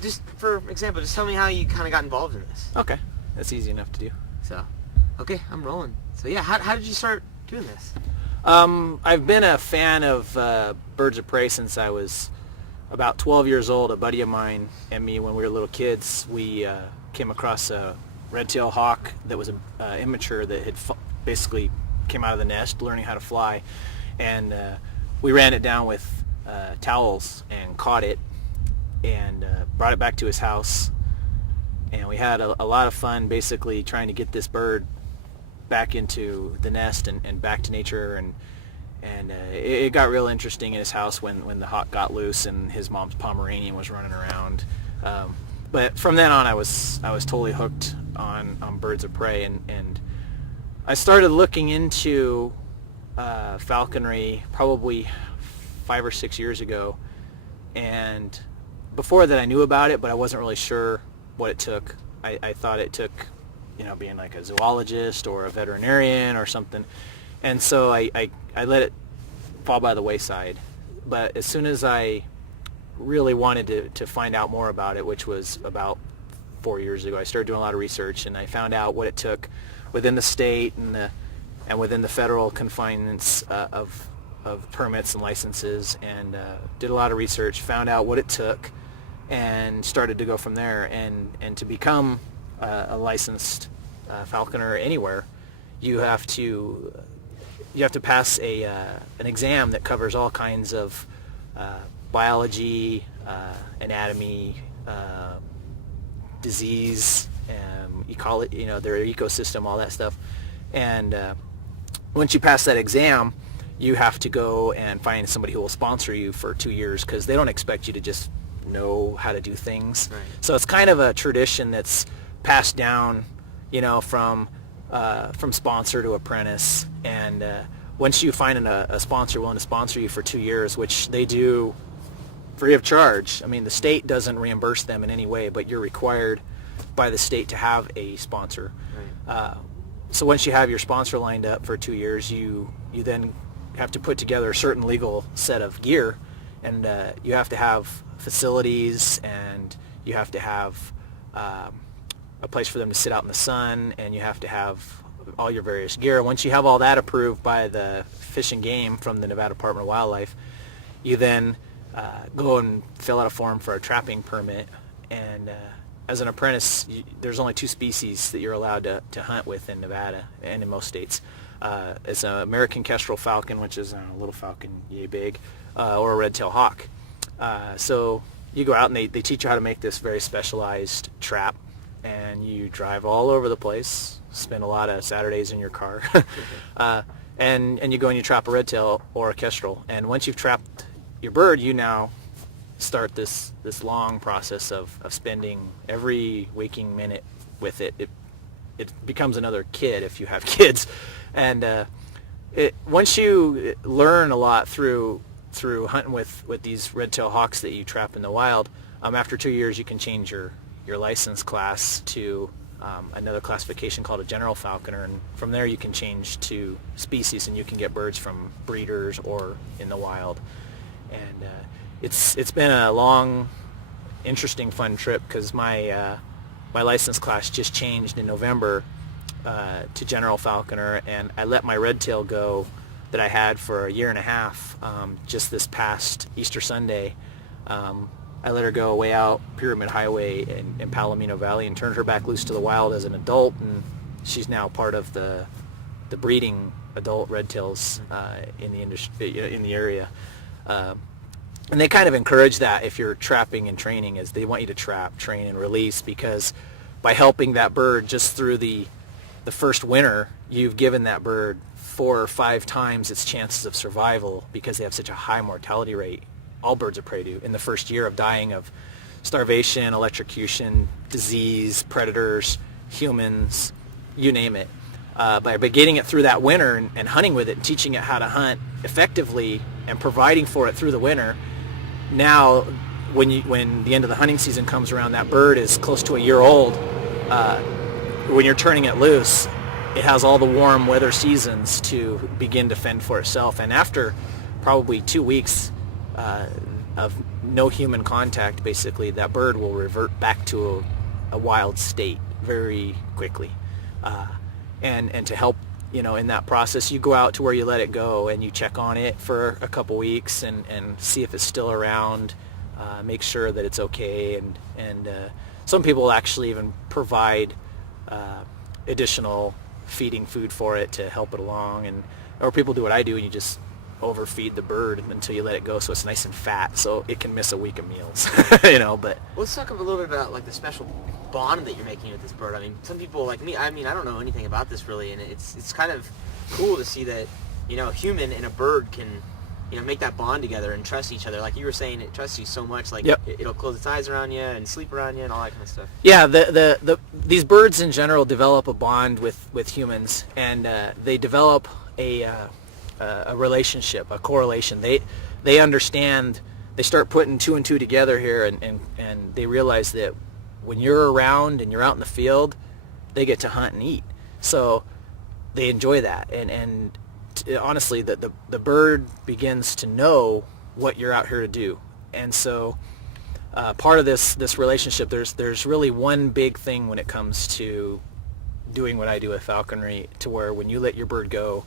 just for example, just tell me how you kind of got involved in this. Okay, that's easy enough to do. So, okay, I'm rolling. So yeah, how did you start doing this? I've been a fan of birds of prey since I was about 12 years old. A buddy of mine and me, when we were little kids, we came across a red-tailed hawk that was immature, that had basically came out of the nest learning how to fly, and we ran it down with towels and caught it and brought it back to his house, and we had a lot of fun basically trying to get this bird back into the nest and back to nature, and it got real interesting in his house when the hawk got loose and his mom's Pomeranian was running around. But from then on, I was totally hooked on birds of prey, and I started looking into falconry probably 5 or 6 years ago, and before that I knew about it, but I wasn't really sure what it took. I thought it took, being like a zoologist or a veterinarian or something, and so I let it fall by the wayside. But as soon as I really wanted to find out more about it, which was about 4 years ago, I started doing a lot of research, and I found out what it took within the state and within the federal confinements of permits and licenses, and did a lot of research, found out what it took, and started to go from there. And to become a licensed falconer anywhere, you have to pass an exam that covers all kinds of biology, anatomy, disease, their ecosystem, all that stuff. And once you pass that exam, you have to go and find somebody who will sponsor you for 2 years, because they don't expect you to just know how to do things. Right. So it's kind of a tradition that's passed down, from sponsor to apprentice. And once you find a sponsor willing to sponsor you for 2 years, which they do free of charge. I mean, the state doesn't reimburse them in any way, but you're required by the state to have a sponsor. Right. So once you have your sponsor lined up for 2 years, you then have to put together a certain legal set of gear, and you have to have facilities, and you have to have a place for them to sit out in the sun, and you have to have all your various gear. Once you have all that approved by the Fish and Game from the Nevada Department of Wildlife, you then go and fill out a form for a trapping permit. And as an apprentice, there's only 2 species that you're allowed to hunt with in Nevada and in most states. It's an American kestrel falcon, which is a little falcon yay big, or a red-tailed hawk. So you go out and they teach you how to make this very specialized trap, and you drive all over the place, spend a lot of Saturdays in your car, and you go and you trap a red-tail or a kestrel. And once you've trapped your bird, you now start this long process of spending every waking minute with it. It becomes another kid if you have kids. And once you learn a lot through hunting with these red-tailed hawks that you trap in the wild, after 2 years you can change your license class to another classification called a general falconer, and from there you can change to species, and you can get birds from breeders or in the wild. And it's been a long, interesting, fun trip, because my license class just changed in November to general falconer, and I let my red-tail go that I had for a year and a half just this past Easter Sunday. I let her go way out Pyramid Highway in Palomino Valley and turned her back loose to the wild as an adult, and she's now part of the breeding adult red-tails in the area. And they kind of encourage that if you're trapping and training, is they want you to trap, train, and release, because by helping that bird just through the first winter, you've given that bird 4 or 5 times its chances of survival, because they have such a high mortality rate. All birds of prey do in the first year, of dying of starvation, electrocution, disease, predators, humans, you name it. By getting it through that winter and hunting with it, and teaching it how to hunt effectively and providing for it through the winter, now when the end of the hunting season comes around, that bird is close to a year old. When you're turning it loose, it has all the warm weather seasons to begin to fend for itself. And after probably 2 weeks of no human contact, basically, that bird will revert back to a wild state very quickly. And to help, in that process, you go out to where you let it go and you check on it for a couple weeks and see if it's still around, make sure that it's okay. And some people actually even provide additional feeding food for it to help it along, or people do what I do, and you just overfeed the bird until you let it go so it's nice and fat so it can miss a week of meals. But let's talk a little bit about like the special bond that you're making with this bird. I mean, some people like me, I don't know anything about this really, and it's kind of cool to see that a human and a bird can make that bond together and trust each other. Like you were saying, it trusts you so much, like Yep. It'll close its eyes around you and sleep around you and all that kind of stuff. Yeah, these birds in general develop a bond with humans, and they develop a relationship, a correlation. They understand. They start putting two and two together here, and they realize that when you're around and you're out in the field, they get to hunt and eat. So they enjoy that, and honestly, the bird begins to know what you're out here to do, and so part of this relationship, there's really one big thing when it comes to doing what I do with falconry, to where when you let your bird go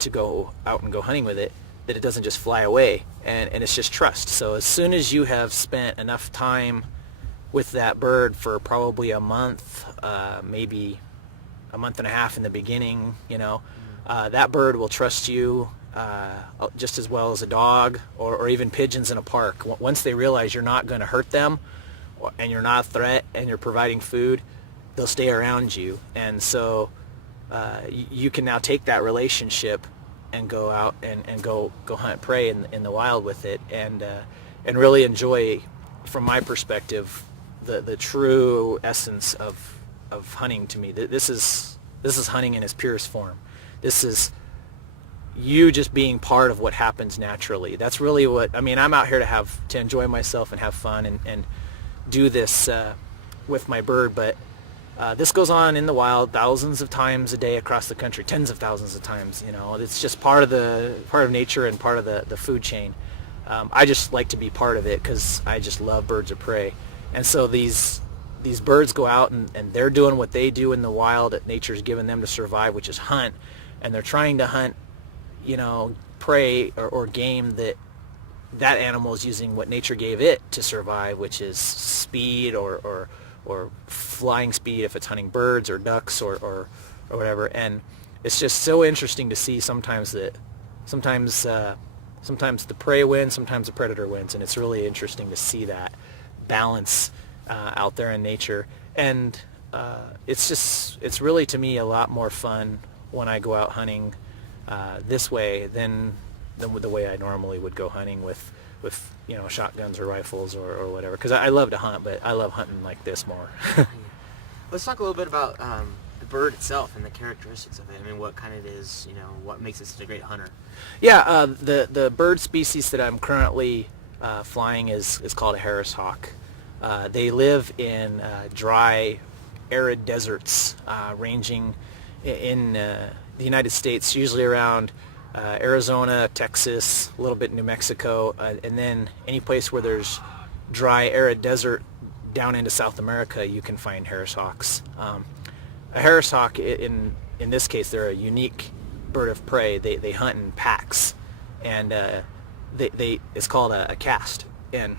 to go out and go hunting with it, that it doesn't just fly away, and it's just trust. So as soon as you have spent enough time with that bird for probably a month, maybe a month and a half in the beginning, that bird will trust you just as well as a dog or even pigeons in a park. Once they realize you're not going to hurt them and you're not a threat and you're providing food, they'll stay around you. And so you can now take that relationship and go out and go hunt prey in the wild with it, and really enjoy, from my perspective, the true essence of hunting to me. This is hunting in its purest form. This is you just being part of what happens naturally. That's really what I'm out here to enjoy myself and have fun and do this with my bird, but this goes on in the wild thousands of times a day across the country, tens of thousands of times. It's just part of nature and part of the food chain. I just like to be part of it because I just love birds of prey. And so these birds go out and they're doing what they do in the wild that nature's given them to survive, which is hunt. And they're trying to hunt, prey or game that animal is using what nature gave it to survive, which is speed or flying speed if it's hunting birds or ducks or whatever. And it's just so interesting to see sometimes the prey wins, sometimes the predator wins, and it's really interesting to see that balance out there in nature. And it's really, to me, a lot more fun when I go out hunting this way than the way I normally would go hunting with shotguns or rifles or whatever, because I love to hunt, but I love hunting like this more. Let's talk a little bit about the bird itself and the characteristics of it. What kind it is, what makes it such a great hunter. Yeah, the bird species that I'm currently flying is called a Harris hawk. They live in dry, arid deserts, ranging in the United States, usually around Arizona, Texas, a little bit New Mexico, and then any place where there's dry, arid desert down into South America, you can find Harris hawks. A Harris hawk, in this case, they're a unique bird of prey. They hunt in packs, and it's called a cast. And